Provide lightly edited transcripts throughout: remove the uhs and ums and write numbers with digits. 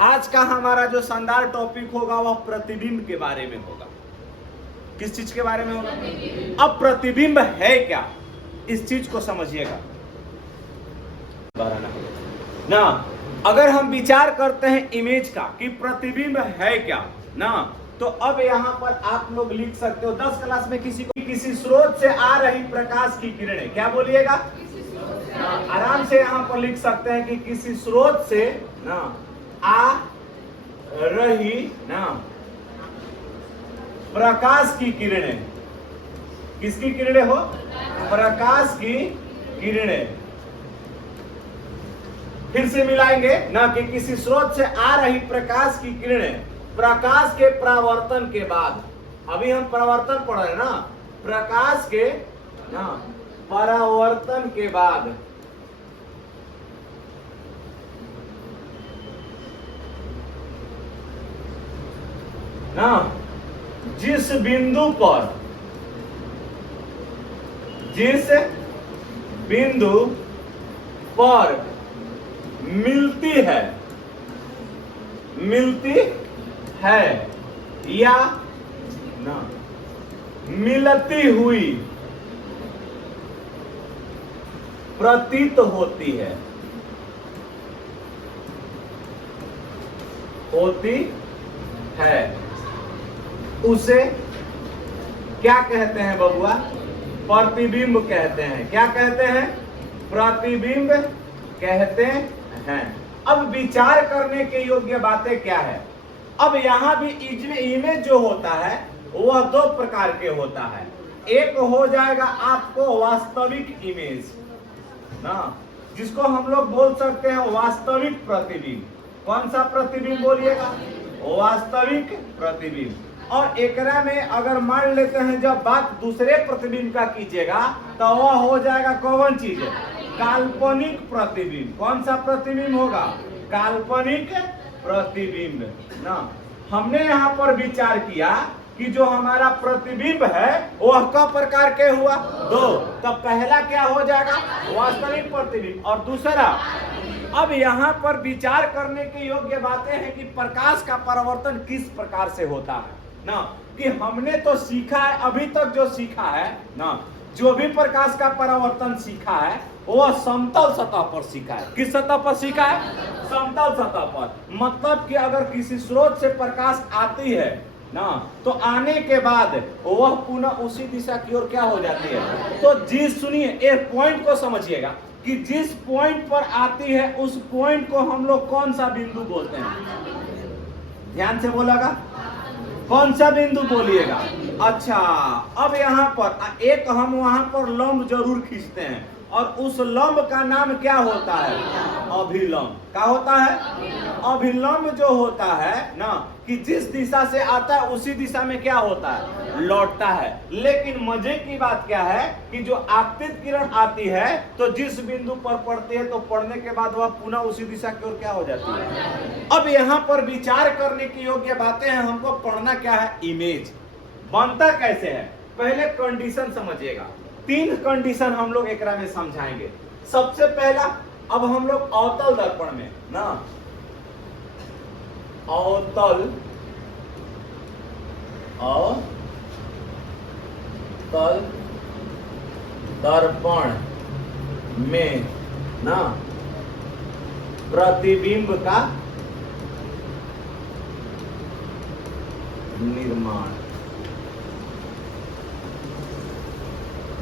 आज का हमारा जो शानदार टॉपिक होगा वह प्रतिबिंब के बारे में होगा। किस चीज के बारे में होगा? अब प्रतिबिंब है क्या, इस चीज को समझिएगा ना। अगर हम विचार करते हैं इमेज का कि प्रतिबिंब है क्या ना, तो अब यहां पर आप लोग लिख सकते हो 10 क्लास में किसी स्रोत से आ रही प्रकाश की किरणें, क्या बोलिएगा? आराम से यहां पर लिख सकते हैं कि किसी स्रोत से ना आ रही ना प्रकाश की किरणें। किसकी किरणें हो? प्रकाश की किरणें। फिर से मिलाएंगे ना कि किसी स्रोत से आ रही प्रकाश की किरणें प्रकाश के परावर्तन के बाद, अभी हम परावर्तन पढ़ रहे हैं ना, प्रकाश के ना परावर्तन के बाद ना जिस बिंदु पर मिलती है या ना मिलती हुई प्रतीत होती है उसे क्या कहते हैं बबुआ? प्रतिबिंब कहते हैं। क्या कहते हैं? प्रतिबिंब कहते हैं। अब विचार करने के योग्य बातें क्या है? अब यहां भी इमेज जो होता है वह दो प्रकार के होता है। एक हो जाएगा आपको वास्तविक इमेज ना, जिसको हम लोग बोल सकते हैं वास्तविक प्रतिबिंब। कौन सा प्रतिबिंब बोलिएगा? वास्तविक प्रतिबिंब। और एकरा में अगर मान लेते हैं जब बात दूसरे प्रतिबिंब का कीजिएगा तो वह हो जाएगा कौन चीज? काल्पनिक प्रतिबिंब। कौन सा प्रतिबिंब होगा? काल्पनिक प्रतिबिंब ना। हमने यहाँ पर विचार किया कि जो हमारा प्रतिबिंब है वह क प्रकार के हुआ? दो। तब पहला क्या हो जाएगा? वास्तविक प्रतिबिंब। और दूसरा, अब यहाँ पर विचार करने की योग्य बातें हैं कि प्रकाश का परावर्तन किस प्रकार से होता है ना, कि हमने तो सीखा है, अभी तक जो सीखा है ना, जो भी प्रकाश का परावर्तन सीखा है वह समतल सतह पर सीखा है। किस सतह पर सीखा है? समतल सतह पर। मतलब कि अगर किसी स्रोत से प्रकाश आती है ना, तो आने के बाद वह पुनः उसी दिशा की ओर क्या हो जाती है? तो सुनिए, एक पॉइंट को समझिएगा कि जिस पॉइंट पर आती है उस पॉइंट को हम लोग कौन सा बिंदु बोलते हैं? ध्यान से बोलेगा, कौन सा बिंदु बोलिएगा? अच्छा, अब यहाँ पर एक हम वहां पर लंब जरूर खींचते हैं और उस लंब का नाम क्या होता है? अभिलंब। क्या होता है? अभिलंब जो होता है ना, कि जिस दिशा से आता है उसी दिशा में क्या होता है? लौटता है। लेकिन मजे की बात क्या है कि जो आपतित किरण आती है तो जिस बिंदु पर पड़ती है तो पड़ने के बाद वह पुनः उसी दिशा की ओर क्या हो जाती है? अब यहाँ पर विचार करने की योग्य बातें हैं। हमको पढ़ना क्या है? इमेज बनता कैसे है? पहले कंडीशन समझिएगा। 3 कंडीशन हम लोग एकरा में समझाएंगे। सबसे पहला, अब हम लोग अवतल दर्पण में ना, अवतल दर्पण में ना प्रतिबिंब का निर्माण।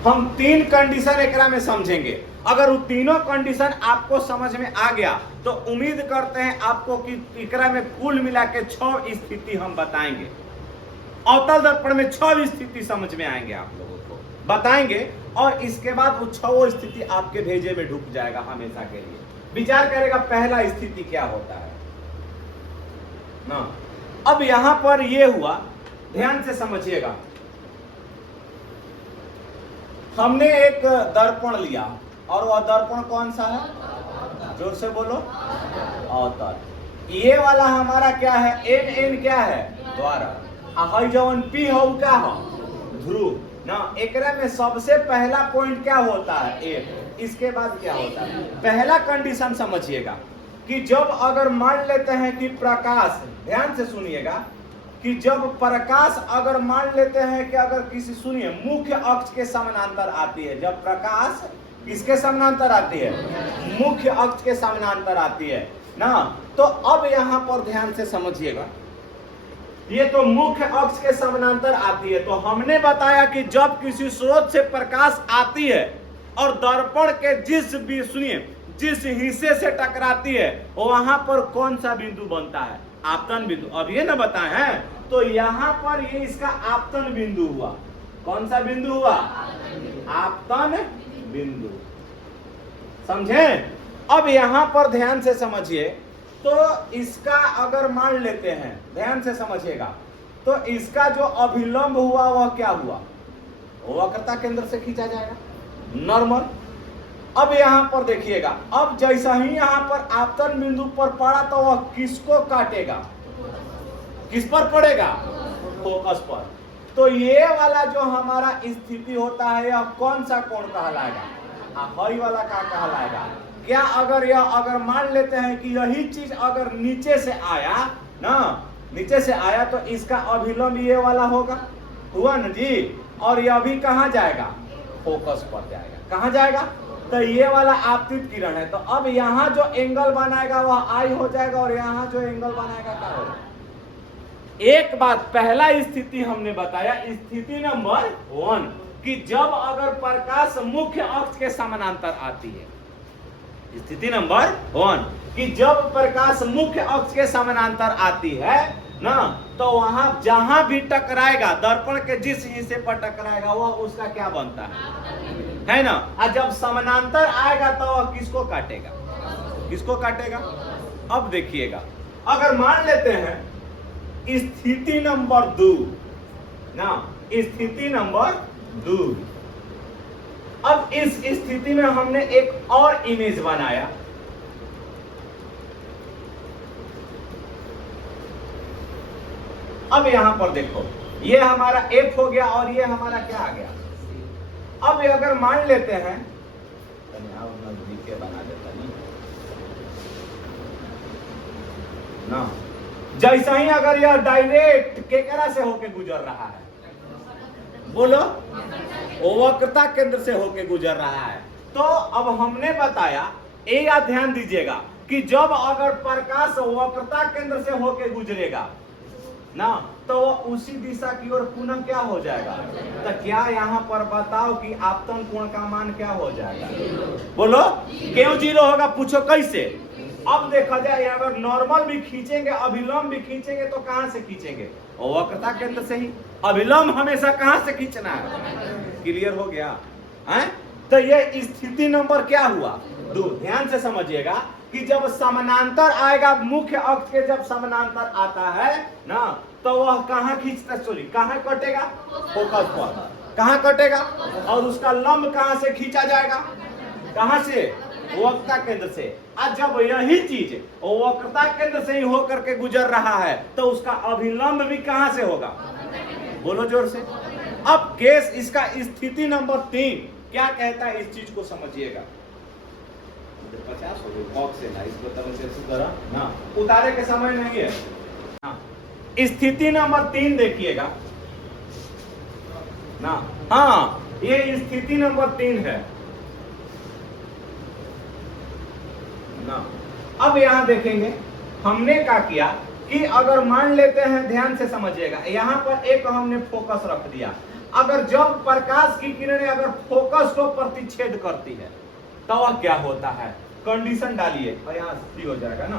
हम 3 कंडीशन एकरा में समझेंगे। अगर वो तीनों कंडीशन आपको समझ में आ गया तो उम्मीद करते हैं आपको कि एकरा में कुल मिला के 6 स्थिति हम बताएंगे। अवतल दर्पण में 6 स्थिति समझ में आएंगे, आप लोगों को बताएंगे और इसके बाद वो 6 स्थिति आपके भेजे में ढुक जाएगा हमेशा के लिए। विचार करेगा पहला स्थिति क्या होता है ना। अब यहां पर ये हुआ, ध्यान से समझिएगा। हमने एक दर्पण लिया और वह दर्पण कौन सा है? जोर से बोलो। अवतल। ये वाला हमारा क्या है? एन क्या है? द्वारा। जौन पी हो क्या हो? ध्रुव ना। एकरा में सबसे पहला पॉइंट क्या होता है? एक। इसके बाद क्या होता है? पहला कंडीशन समझिएगा कि जब अगर मान लेते हैं कि प्रकाश, ध्यान से सुनिएगा, कि जब प्रकाश अगर मान लेते हैं कि अगर किसी, सुनिए, मुख्य अक्ष के समानांतर आती है, जब प्रकाश किसके समानांतर आती है? मुख्य अक्ष के समानांतर आती है ना। तो अब यहां पर ध्यान से समझिएगा, ये तो मुख्य अक्ष के समानांतर आती है। तो हमने बताया कि जब किसी स्रोत से प्रकाश आती है और दर्पण के जिस भी, सुनिए, जिस हिस्से से टकराती है वहां पर कौन सा बिंदु बनता है? आपतन बिंदु। अब ये ना बताए हैं, तो यहां पर ये इसका आपतन बिंदु हुआ। कौन सा बिंदु हुआ? आपतन बिंदु। समझे? अब यहां पर ध्यान से समझिए, तो इसका अगर मान लेते हैं, ध्यान से समझिएगा, तो इसका जो अभिलंब हुआ वह क्या हुआ? वक्रता केंद्र से खींचा जाएगा, नॉर्मल। अब यहां पर देखिएगा, अब जैसा ही यहां पर आपतन बिंदु पर पड़ा तो वह किसको काटेगा? किस पर पड़ेगा? फोकस पर। तो ये वाला जो हमारा स्थिति होता है, यह कौन सा कोण कहलाएगा? हई वाला का कहलाएगा। क्या अगर यह, अगर मान लेते हैं कि यही चीज अगर नीचे से आया ना, नीचे से आया, तो इसका अभिलंब ये वाला होगा, हुआ ना जी। और यह भी कहां जाएगा? फोकस पर जाएगा। कहां जाएगा? तो ये वाला आपतित किरण है, तो अब यहां जो एंगल बनाएगा वह आई हो जाएगा, और यहां जो एंगल बनाएगा क्या होगा? एक बात, पहला स्थिति हमने बताया, स्थिति नंबर 1, कि जब अगर प्रकाश मुख्य अक्ष के समानांतर आती है। स्थिति नंबर 1, कि जब प्रकाश मुख्य अक्ष के समानांतर आती है ना, तो वहां जहां भी टकराएगा, दर्पण के जिस हिस्से पर टकराएगा वह उसका क्या बनता है ना। और जब समानांतर आएगा तो वह किसको काटेगा? किसको काटेगा? अब देखिएगा, अगर मान लेते हैं स्थिति नंबर 2 ना, स्थिति नंबर 2, अब इस स्थिति में हमने एक और इमेज बनाया। अब यहां पर देखो, ये हमारा F हो गया और ये हमारा क्या आ गया? अब अगर मान लेते हैं, बना देता नहीं ना, जैसा ही अगर यह डायरेक्ट केकरा से होके गुजर रहा है, बोलो, वक्रता केंद्र से होके गुजर रहा है, तो अब हमने बताया, ये ध्यान दीजिएगा, कि जब अगर प्रकाश वक्रता केंद्र से होके गुजरेगा ना, तो उसी दिशा की ओर पुनः क्या हो जाएगा? तो क्या यहाँ पर बताओ कि आपतन कोण का मान क्या हो जाएगा? बोलो, क्यों 0 होगा? पूछो कैसे? अब देखा जाए, अगर नॉर्मल भी खींचेंगे, अभिलंब भी खींचेंगे, तो कहां से खींचेंगे? वक्रता केंद्र से ही। अभिलंब हमेशा कहां से खींचना है? क्लियर हो गया है? तो ये स्थिति नंबर क्या हुआ? 2। ध्यान से समझिएगा कि जब समानांतर आएगा, मुख्य अक्ष के जब समानांतर आता है ना, तो वह कहां खींचता, सॉरी, कहां कटेगा? फोकस पर। कहां कटेगा? और उसका लंब कहां से खींचा जाएगा? कहां से? वक्रता केंद्र से। आज जब यही चीज वक्रता केंद्र से ही होकर के गुजर रहा है, तो उसका अभिलंब भी कहां से होगा? बोलो जोर से। अब केस इसका स्थिति नंबर 3 क्या कहता है, इस चीज को समझिएगा। 50 हो गई बॉक्स से ना, इसको तरह ना उतारे के समय नहीं है। हाँ, स्थिति नंबर 3 देखिएगा ना। हाँ, ये स्थिति नंबर 3 है ना। अब यहां देखेंगे हमने क्या किया कि अगर मान लेते हैं, ध्यान से समझिएगा, यहां पर एक हमने फोकस रख दिया। अगर जब प्रकाश की किरणें अगर फोकस को प्रतिच्छेद करती है तो वह क्या होता है? कंडीशन डालिए और यहां सी हो जाएगा ना।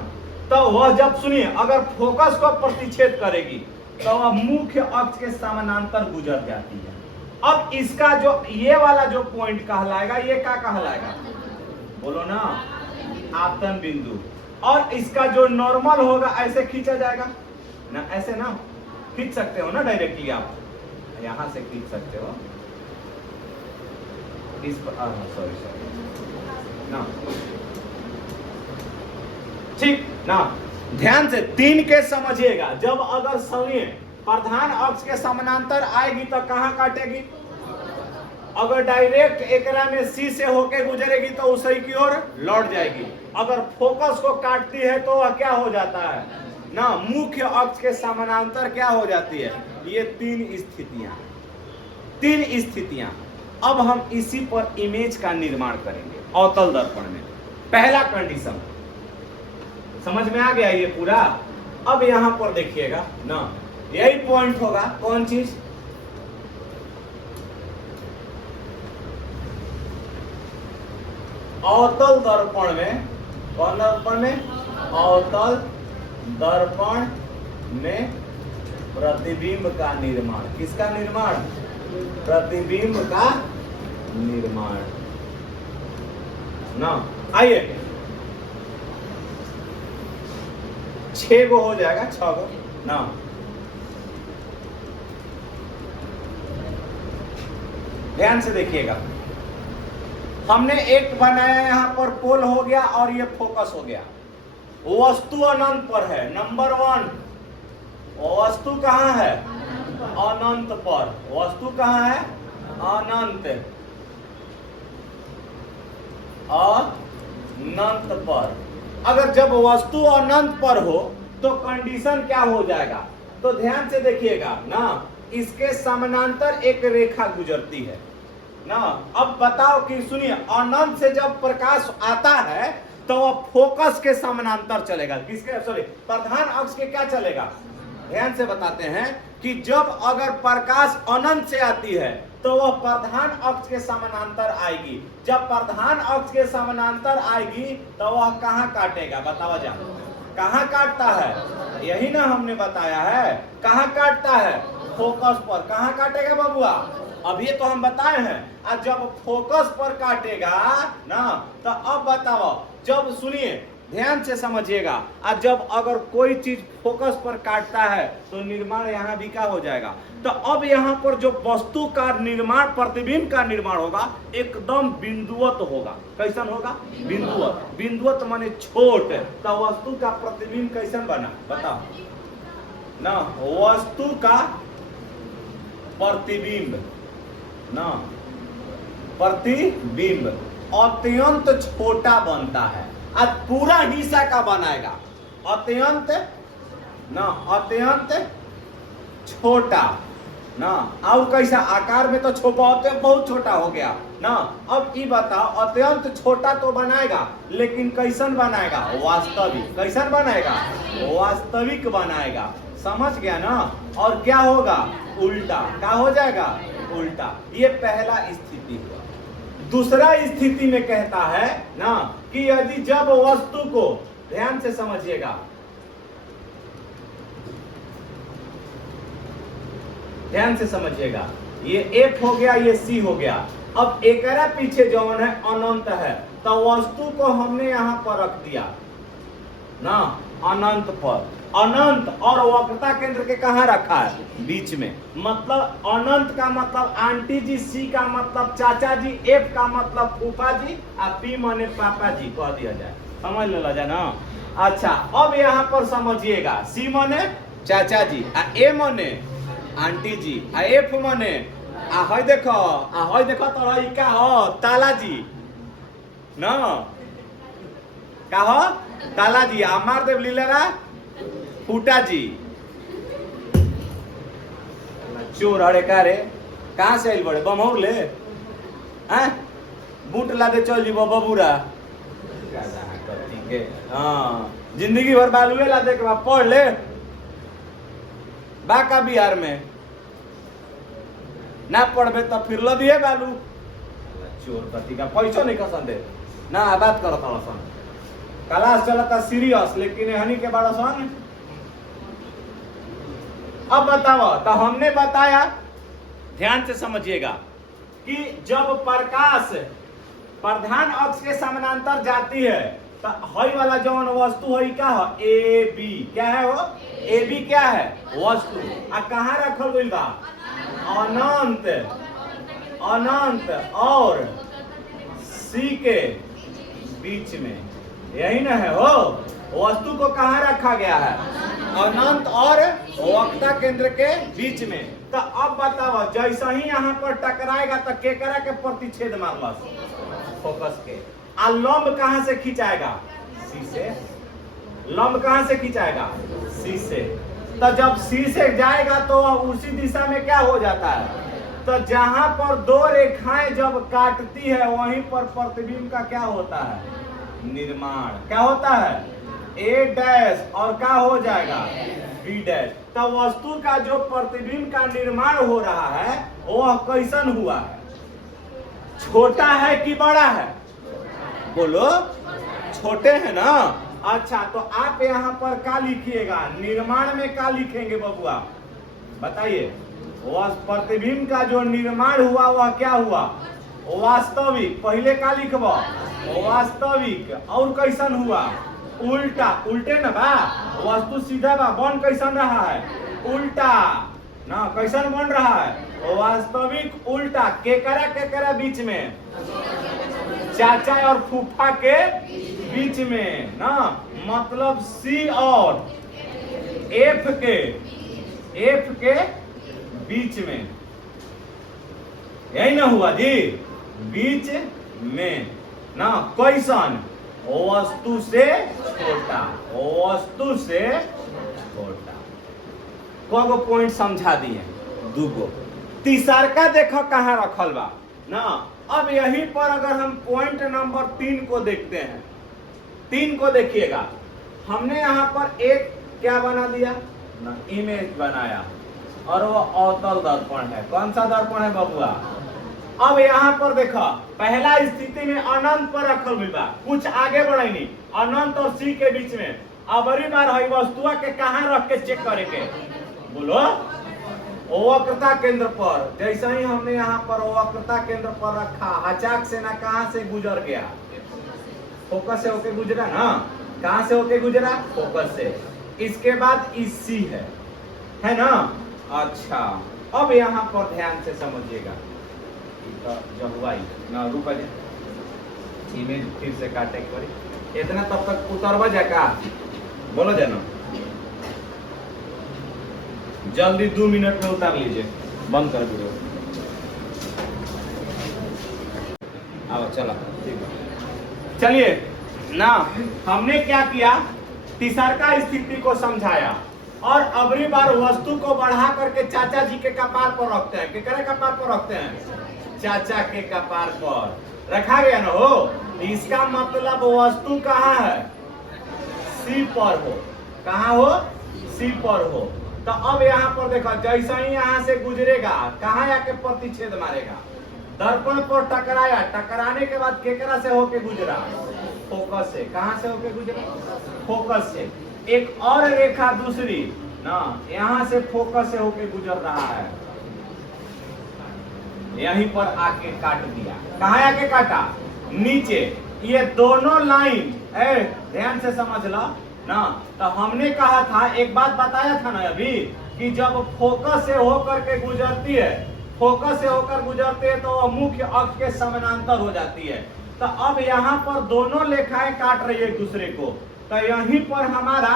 तो वह जब, सुनिए, अगर फोकस को प्रतिच्छेद करेगी तो वह मुख्य अक्ष के समानांतर गुजर जाती है। अब इसका जो ये वाला जो पॉइंट कहलाएगा, ये क्या कहलाएगा? बोलो ना, आपतन बिंदु। और इसका जो नॉर्मल होगा ऐसे खींचा जाएगा ना, ऐसे ना खींच सकते हो ना, डायरेक्टली आप यहां से खींच सकते हो इस पर। सॉरी ना, ठीक ना। ध्यान से 3 के समझिएगा। जब अगर सुनिए, प्रधान अक्ष के समानांतर आएगी तो कहां काटेगी? अगर डायरेक्ट एकरा में सी से होके गुजरेगी तो उसी की ओर लौट जाएगी। अगर फोकस को काटती है तो वह क्या हो जाता है ना, मुख्य अक्ष के समानांतर क्या हो जाती है। ये तीन स्थितियां। अब हम इसी पर इमेज का निर्माण करेंगे अवतल दर्पण में। पहला कंडीशन समझ में आ गया ये पूरा। अब यहां पर देखिएगा ना, यही पॉइंट होगा। कौन चीज, अवतल दर्पण में। कौन दर्पण में, अवतल दर्पण में प्रतिबिंब का निर्माण। किसका निर्माण, प्रतिबिंब का निर्माण ना। आइए 6 गो हो जाएगा, 6 गो ना। ध्यान से देखिएगा, हमने एक बनाया, यहां पर पोल हो गया और ये फोकस हो गया। वस्तु अनंत पर है। नंबर 1, वस्तु कहां है, अनंत पर। वस्तु कहां है, अनंत, अनंत पर। अगर जब वस्तु अनंत पर हो तो कंडीशन क्या हो जाएगा, तो ध्यान से देखिएगा ना, इसके समानांतर एक रेखा गुजरती है ना। अब बताओ कि सुनिए, अनंत से जब प्रकाश आता है तो वह फोकस के समानांतर चलेगा। किसके, सॉरी, प्रधान अक्ष के क्या चलेगा। ध्यान से बताते हैं कि जब अगर प्रकाश अनंत से आती है तो वह प्रधान अक्ष के समानांतर आएगी। जब प्रधान अक्ष के समानांतर आएगी तो वह कहां काटेगा, बताओ जा, कहां काटता है, यही ना हमने बताया है। कहां काटता है, फोकस पर। कहां काटेगा बबुआ, अब ये तो हम बताए हैं। आज जब फोकस पर काटेगा ना, तो अब बताओ, जब सुनिए ध्यान से समझिएगा, आज जब अगर कोई चीज फोकस पर काटता है तो निर्माण यहाँ भी क्या हो जाएगा। तो अब यहाँ पर जो वस्तु का निर्माण, प्रतिबिंब का निर्माण होगा, एकदम बिंदुवत होगा। कैसन होगा, बिंदुवत। बिंदुवत माने छोट। तो वस्तु का प्रतिबिंब कैसन बना, बताओ ना। वस्तु का प्रतिबिंब ना, प्रतिबिंब अत्यंत छोटा बनता है। आज पूरा हिस्सा का बनाएगा, अत्यंत ना, अत्यंत छोटा ना। और कैसा आकार में तो बहुत छोटा हो गया ना। अब ये बताओ, अत्यंत छोटा तो बनाएगा, लेकिन कैसन बनाएगा, वास्तविक। कैसन बनाएगा, वास्तविक बनाएगा। समझ गया ना। और क्या होगा, उल्टा। क्या हो जाएगा, उल्टा। ये पहला स्थिति हुआ। दूसरा स्थिति में कहता है ना कि यदि जब वस्तु को, ध्यान से समझिएगा, ध्यान से समझिएगा, ये F हो गया, ये C हो गया। अब एकरा पीछे जौन है अनंत है, तो वस्तु को हमने यहां पर रख दिया ना, अनंत पर। अनंत और वक्रता केंद्र के कहां रखा है, बीच में। मतलब अनंत का मतलब आंटी जी, सी का मतलब चाचा जी, एफ का मतलब फूफा जी, और पी माने पापा जी कह दिया जाए। समझ लो जाए ना। अच्छा, अब यहाँ पर समझिएगा, सी माने चाचा जी, ए माने आंटी जी, एफ माने देखो तो क्या हो, ताला जी ना, का हो, ताला जी। मार देव लीला फूटा जी। चोर अरे का रे, कहां से आइल बड़े, बमौर ले, बूट ला दे चल जीबो बबूरा। हाँ, जिंदगी भर बालुए ला दे के बाद पढ़ ले। बाका बिहार में ना पढ़बे तो फिर लो दिए बालू। चोर कति का पैसो नहीं खसन दे ना। बात करो थोड़ा सा, क्लास चलता सीरियस, लेकिन हनी के बड़ा सन। अब बताओ, तो हमने बताया, ध्यान से समझिएगा, कि जब प्रकाश प्रधान अक्ष के समानांतर जाती है तो हई वाला जौन वस्तु है क्या हो, ए बी। क्या है वो, ए बी क्या है, वस्तु। आ कहाँ रखल गई बा, अनंत, अनंत और सी के बीच में। यही ना है हो, वस्तु को कहाँ रखा गया है, अनंत और वक्रता केंद्र के बीच में। तो अब बताओ, जैसा ही यहाँ पर टकराएगा तो केकरा के प्रतिच्छेद मारलस फोकस के। आ लंब कहां से खिंचाएगा? सी से। लंब कहां से खिंचाएगा? सी से। तो जब सी से जाएगा तो उसी दिशा में क्या हो जाता है? तो जहां पर दो रेखाएं जब काटती है वहीं पर प्रतिबिंब का क्या होता है? निर्माण। क्या होता है? ए डैश और क्या हो जाएगा? B dash. तो वस्तु का जो प्रतिबिंब का निर्माण हो रहा है वह कैसन हुआ है? छोटा है कि बड़ा है? बोलो, छोटे है ना। अच्छा, तो आप यहाँ पर क्या लिखिएगा? निर्माण में क्या लिखेंगे बबुआ? बताइए। वह प्रतिबिंब का जो निर्माण हुआ वह क्या हुआ? वास्तविक। पहले क्या लिखबो? वास्तविक। और कैसन हुआ? उल्टा। उल्टे ना बा, वस्तु सीधा बा, बन कैसन रहा है? उल्टा ना। कैसन बन रहा है? वास्तविक उल्टा। केकरा बीच में? चाचा और फूफा के बीच में ना। मतलब सी और एफ के बीच में। यही ना हुआ जी? बीच में ना। कैसन? वस्तु से छोटा। वस्तु से छोटा। को पॉइंट समझा दिए? दूगो। तीसर का देखो कहाँ रखल बा ना। अब यहीं पर अगर हम पॉइंट नंबर 3 को देखते हैं, 3 को देखिएगा। हमने यहाँ पर एक क्या बना दिया ना? इमेज बनाया और वो अवतल दर्पण है। कौन सा दर्पण है बबुआ? अब यहाँ पर देखो, पहला स्थिति में अनंत पर रखल हुई बा, कुछ आगे बढ़े नहीं, अनंत और सी के बीच में। अबरी बार है वस्तुआ के कहाँ रख के चेक करे के? बोलो, वक्रता केंद्र पर। जैसा ही हमने यहाँ पर वक्रता केंद्र पर रखा, अचाक से ना कहां से गुजर गया? फोकस से होके गुजरा ना। कहां से होके गुजरा? फोकस से। इसके बाद इसी है ना। अच्छा, अब यहाँ पर ध्यान से समझिएगा। जो हुआ ना, रुक जा, इमेज फिर से काटे करी। इतना तब तक उतरवा जा का? बोलो जानो, जल्दी 2 मिनट में उतार लीजिए। बंद कर वीडियो। आओ चलो, चलिए ना। हमने क्या किया? तीसरका स्थिति को समझाया और अबरी बार वस्तु को बढ़ा करके चाचा जी के कपार पर रखते हैं। किसके कपार पर रखते हैं? चाचा के कपार पर रखा गया ना हो। इसका मतलब वस्तु कहाँ है? सी पर हो। कहाँ हो? सी पर हो। तो अब यहाँ पर देखो, जैसा ही यहाँ से गुजरेगा कहाँ आके प्रतिच्छेद मारेगा? दर्पण पर टकराया। टकराने के बाद केकरा से होके गुजरा? फोकस से। कहाँ से होके गुजरा? फोकस से। एक और रेखा दूसरी ना यहाँ से फोकस से होके गुजर रहा है। यहीं पर आके काट दिया। कहाँ आके काटा? नीचे। ये दोनों लाइन ध्यान से समझ लो ना। तो हमने कहा था, एक बात बताया था ना अभी, कि जब फोकस से होकर के गुजरती है, फोकस से होकर गुजरती है तो वह मुख्य अक्ष के समानांतर हो जाती है। तो अब यहाँ पर दोनों रेखाएं काट रही है एक दूसरे को। तो यहीं पर हमारा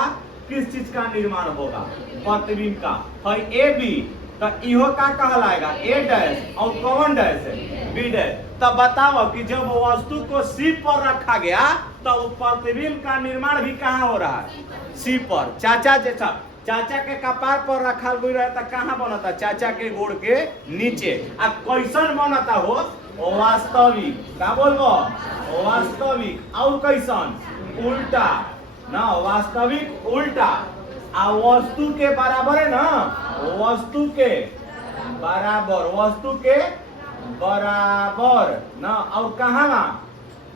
किस चीज का निर्माण होगा? प्रतिबिंब का है ए बी। तो इहो का कहलाएगा? A dash. और कौन डैश है? B dash. तो बताओ कि जब वस्तु को सी पर रखा गया तो प्रतिबिंब का निर्माण भी कहाँ हो रहा है? सी पर। चाचा जैसा चाचा के कपार पर रखा हुई रहता, कहाँ बनता? चाचा के गोड़ के नीचे। अब कैसन बनता हो? वास्तविक। क्या बोलबो? वास्तविक। और कैसन? उल्टा ना। वास्तविक उल्टा। आ वस्तु के बराबर है ना। वस्तु के बराबर। वस्तु के बराबर ना। और कहाँ ना?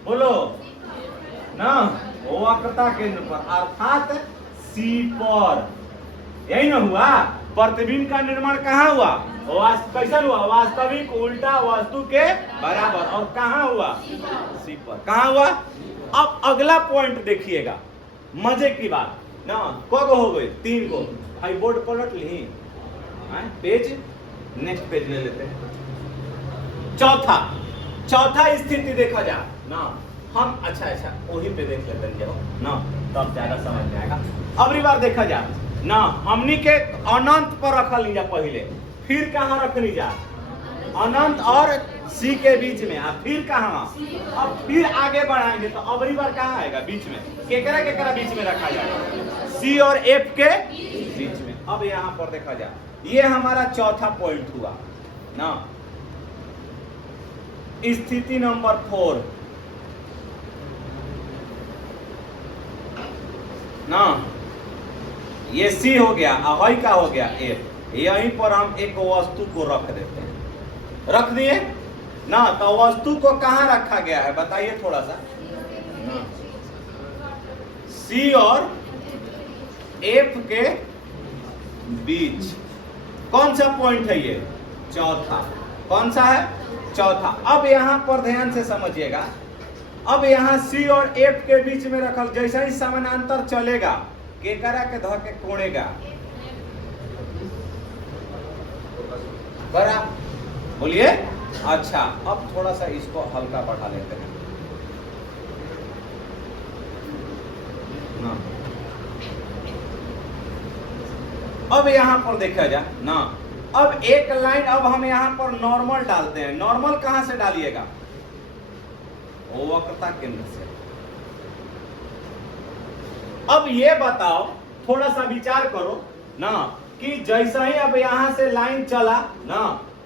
बोलो ना। वक्रता केंद्र पर, अर्थात सी पर। यही ना हुआ? प्रतिबिंब का निर्माण कहाँ हुआ? कैसा हुआ? वास्तविक उल्टा वस्तु के बराबर। और कहाँ हुआ? सी पर। कहाँ हुआ? अब अगला पॉइंट देखिएगा, मजे की बात ना। कब हो गए? 3 को। भाई बोर्ड पलट ली। पेज, नेक्स्ट पेज ले लेते हैं। चौथा स्थिति देखा जा ना। हम अच्छा वही पे देख लेते हैं ना, तब ज्यादा समझ में आएगा। अगली बार देखा जा, ना हमनी के अनंत पर रखल नहीं जा पहले, फिर कहाँ रखनी जा अनंत और सी के बीच में, फिर कहाँ, अब फिर आगे बढ़ाएंगे तो अगली बार कहाँ आएगा बीच में, केकरा केकरा बीच में रखा जाएगा, सी और एफ के बीच में। अब यहाँ पर देखा जाए, ये हमारा चौथा पॉइंट हुआ ना। स्थिति नंबर 4 ना, ये सी हो गया, अहई का हो गया एफ। यहीं पर हम एक वस्तु को रख देते हैं, रख दिए ना। तो वस्तु को कहां रखा गया है बताइए थोड़ा सा, सी और एफ के बीच। कौन सा पॉइंट है ये, चौथा। कौन सा है, चौथा। अब यहां पर ध्यान से समझिएगा, अब यहां सी और एफ के बीच में रखल, जैसा ही समानांतर चलेगा केकरा के धके कोड़ेगा, बरा बोलिए। अच्छा, अब थोड़ा सा इसको हल्का बढ़ा लेते हैं ना। अब यहां पर देखा जाए ना, अब एक लाइन, अब हम यहां पर नॉर्मल डालते हैं। नॉर्मल कहां से डालिएगा, वक्रता केंद्र से। अब ये बताओ, थोड़ा सा विचार करो ना, कि जैसा ही अब यहां से लाइन चला ना,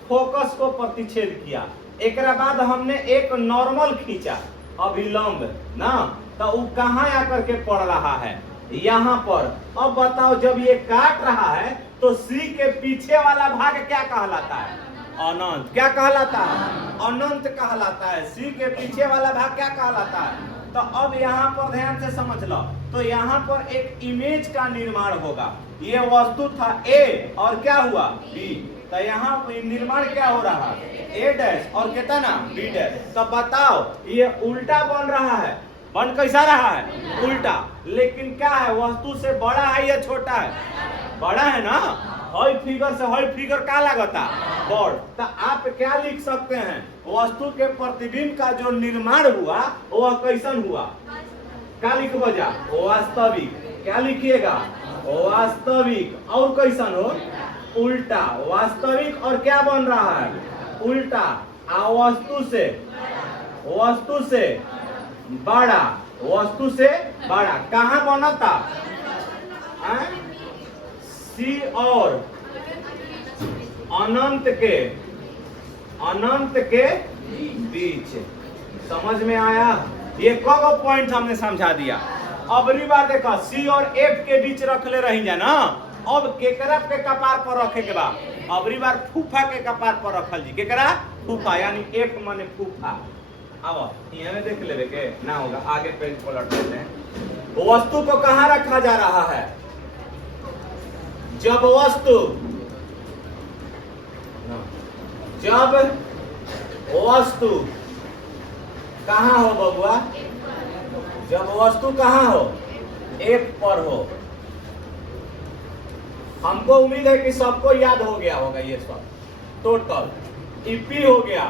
फोकस को प्रतिच्छेद किया, एक बाद हमने एक नॉर्मल खींचा अभिलंब ना, तो वो कहां आकर के पड़ रहा है, यहां पर। अब बताओ, जब ये काट रहा है तो सी के पीछे वाला भाग क्या कहलाता है, अनंत। क्या कहलाता है, अनंत कहलाता है। सी के पीछे वाला भाग क्या कहलाता है। तो अब यहाँ पर ध्यान से समझ लो, तो यहाँ पर एक इमेज का निर्माण होगा। ये वस्तु था ए और क्या हुआ, बी। तो यहाँ निर्माण क्या हो रहा है, ए डैश और कितना, बी डैश। तो बताओ, ये उल्टा बन रहा है, बन कैसा रहा है, उल्टा। लेकिन क्या है, वस्तु से बड़ा है या छोटा है, बड़ा है ना। हई फिगर से हई फिगर क्या लगता, बड़। तो आप क्या लिख सकते हैं, वस्तु के प्रतिबिंब का जो निर्माण हुआ वह कैसन हुआ, क्या लिखो जा, वास्तविक। क्या लिखिएगा, वास्तविक। और कैसन हो, उल्टा। वास्तविक और क्या बन रहा है, उल्टा। वस्तु से बड़ा, वस्तु से बड़ा। कहां बना था, सी और अनंत के बीच। समझ में आया, ये कगो पॉइंट हमने समझा दिया। अबरी बार देखा, सी और एफ के बीच रख ले रही ना। अब केकरा के कपार पर रखे के बाद, अबरी बार फूफा के कपार पर रखल जी, केकरा, फूफा, यानी एफ माने फूफा। अब यहाँ में देख लेवे के ना होगा, आगे पेज पलट देते हैं। वस्तु को कहां रखा जा रहा है, जब वस्तु कहां हो बबुआ, जब वस्तु कहां हो, एफ पर हो। हमको उम्मीद है कि सबको याद हो गया होगा ये सब टोटल। ईपी हो गया,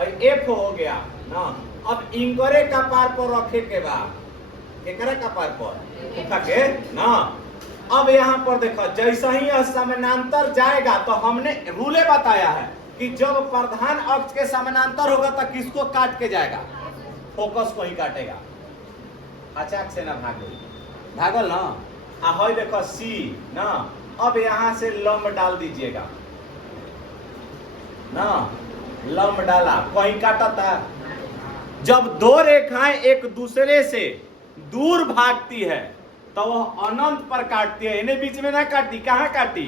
एफ हो गया ना। अब इंकरे कपार पर रखे के बाद, केकरा कपार पर, उठा के ना। अब यहाँ पर देखो, जैसा ही समानांतर जाएगा तो हमने रूले बताया है कि जब प्रधान अक्ष के समानांतर होगा तो किसको काट के जाएगा, फोकस को ही काटेगा। अचाक से ना भागल ना। हई देखो सी ना, अब यहां से लंब डाल दीजिएगा ना, लंब डाला, कहीं काटा था। जब दो रेखाएं एक दूसरे से दूर भागती है तो वह अनंत पर काटती है, इन्हें बीच में ना काटी, कहां काटी,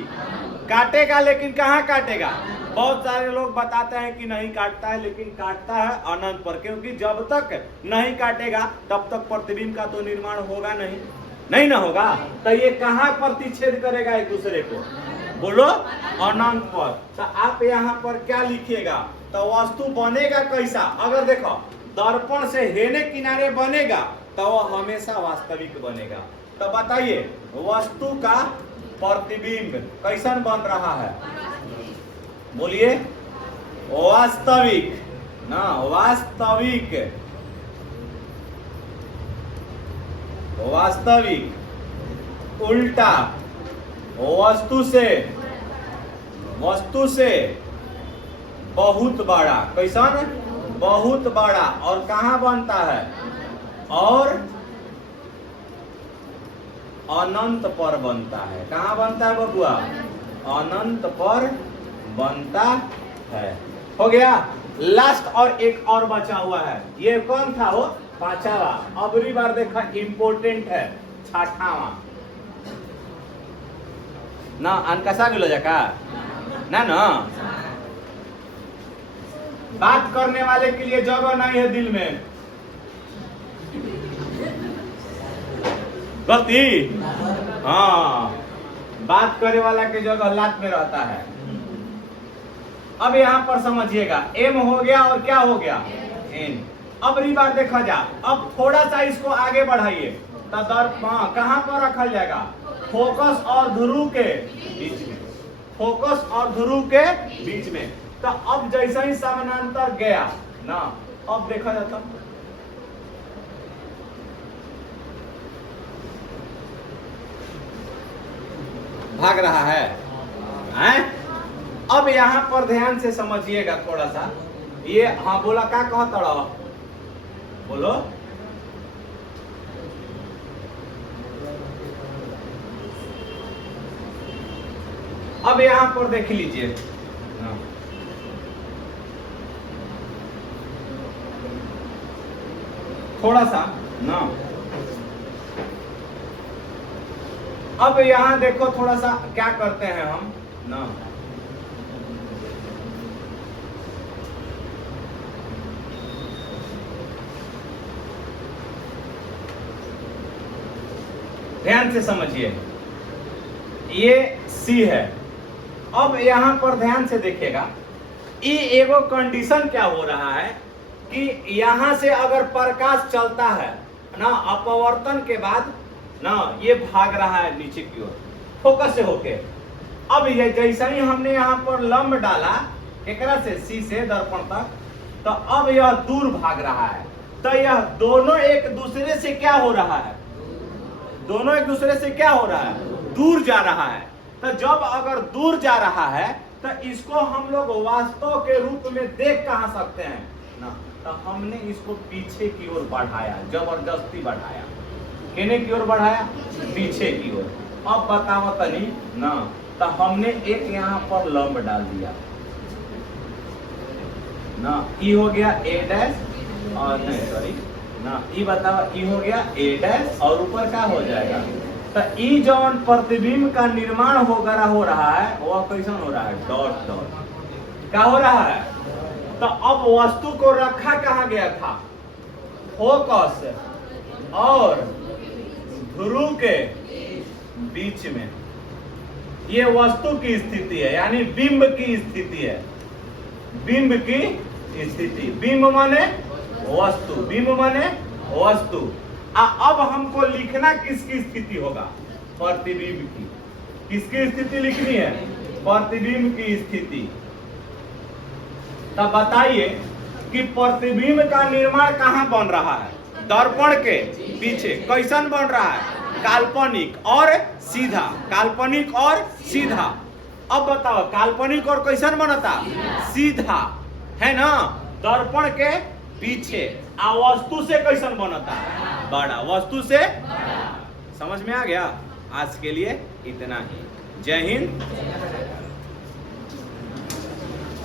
काटेगा, लेकिन कहां काटेगा। बहुत सारे लोग बताते हैं कि नहीं काटता है, लेकिन काटता है अनंत पर, क्योंकि जब तक नहीं काटेगा तब तक प्रतिबिंब का तो निर्माण होगा नहीं ना होगा। तो ये कहां प्रतिच्छेद करेगा एक दूसरे को, बोलो, अनंत पर। तो आप यहाँ पर क्या लिखिएगा, तो वस्तु बनेगा कैसा, अगर देखो दर्पण से हेने किनारे बनेगा तो वह हमेशा वास्तविक बनेगा। तो बताइए, वस्तु का प्रतिबिंब कैसन बन रहा है, बोलिए, वास्तविक ना, वास्तविक उल्टा वस्तु से बहुत बड़ा। कैसन? बहुत बड़ा। और कहाँ बनता है? और अनंत पर बनता है। कहाँ बनता है बबुआ? अनंत पर बनता है। हो गया। लास्ट और एक और बचा हुआ है। ये कौन था? वो पांचवा। अबरी बार देखा इंपोर्टेंट है। छठावा ना अनकसा गिलो जाका ना ना। बात करने वाले के लिए जगह नहीं है दिल में। गलती? हाँ, बात करने वाला की जगह लात में रहता है। अब यहां पर समझिएगा, एम हो गया और क्या हो गया? एन। अब बार देखा जा। अब थोड़ा सा इसको आगे बढ़ाइए तो दर्पण कहां पर रखा जाएगा? फोकस और ध्रुव के बीच में। फोकस और ध्रुव के बीच में। तो अब जैसा ही समानांतर गया ना, अब देखा जाता भाग रहा है, हैं? अब यहां पर ध्यान से समझिएगा थोड़ा सा। ये हाँ बोला, क्या कहता रहो? बोलो। अब यहां पर देख लीजिए, थोड़ा सा ना। अब यहां देखो थोड़ा सा क्या करते हैं हम ना। ध्यान से समझिए, ये सी है। अब यहां पर ध्यान से देखिएगा, ये एगो कंडीशन क्या हो रहा है कि यहां से अगर प्रकाश चलता है ना, अपवर्तन के बाद ना ये भाग रहा है नीचे की ओर फोकस से होके। अब ये जैसा ही हमने यहां पर लंब डाला एकरा से सी से दर्पण तक, तो अब यह दूर भाग रहा है। तो यह दोनों एक दूसरे से क्या हो रहा है? दोनों एक दूसरे से क्या हो रहा है? दूर जा रहा है। तो जब अगर दूर जा रहा है तो इसको हम लोग वास्तव के रूप में देख कहां सकते हैं ना? तो हमने इसको पीछे की ओर बढ़ाया, जबरदस्ती बढ़ाया। केने की ओर बढ़ाया? पीछे की ओर। अब बताओ तनी ना, तो हमने एक यहाँ पर लंब डाल दिया ना, ई हो गया ए डैश और नहीं सॉरी ना, ई बताओ ई हो गया ए डैश और ऊपर क्या हो जाएगा? तो ई जौन प्रतिबिंब का निर्माण हो रहा है वह कैसन हो रहा है? Dot dot. क्या हो रहा है? तो अब वस्तु को रखा कहाँ गया था? फोकस और ध्रुव के बीच में। ये वस्तु की स्थिति है, यानी बिंब की स्थिति है। बिंब की स्थिति। बिंब माने वस्तु, बिंब माने वस्तु। अब हमको लिखना किसकी स्थिति होगा? प्रतिबिंब की। किसकी स्थिति लिखनी है? प्रतिबिंब की स्थिति। तब बताइए कि प्रतिबिंब का निर्माण कहां बन रहा है? दर्पण के पीछे। कैसन बन रहा है? काल्पनिक और सीधा। काल्पनिक और सीधा। अब बताओ काल्पनिक और कैसन बनता? सीधा, है ना? दर्पण के पीछे। आ वस्तु से कैसन बनता? बड़ा। वस्तु से समझ में आ गया? आज के लिए इतना ही। जय हिंद।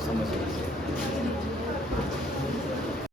समझ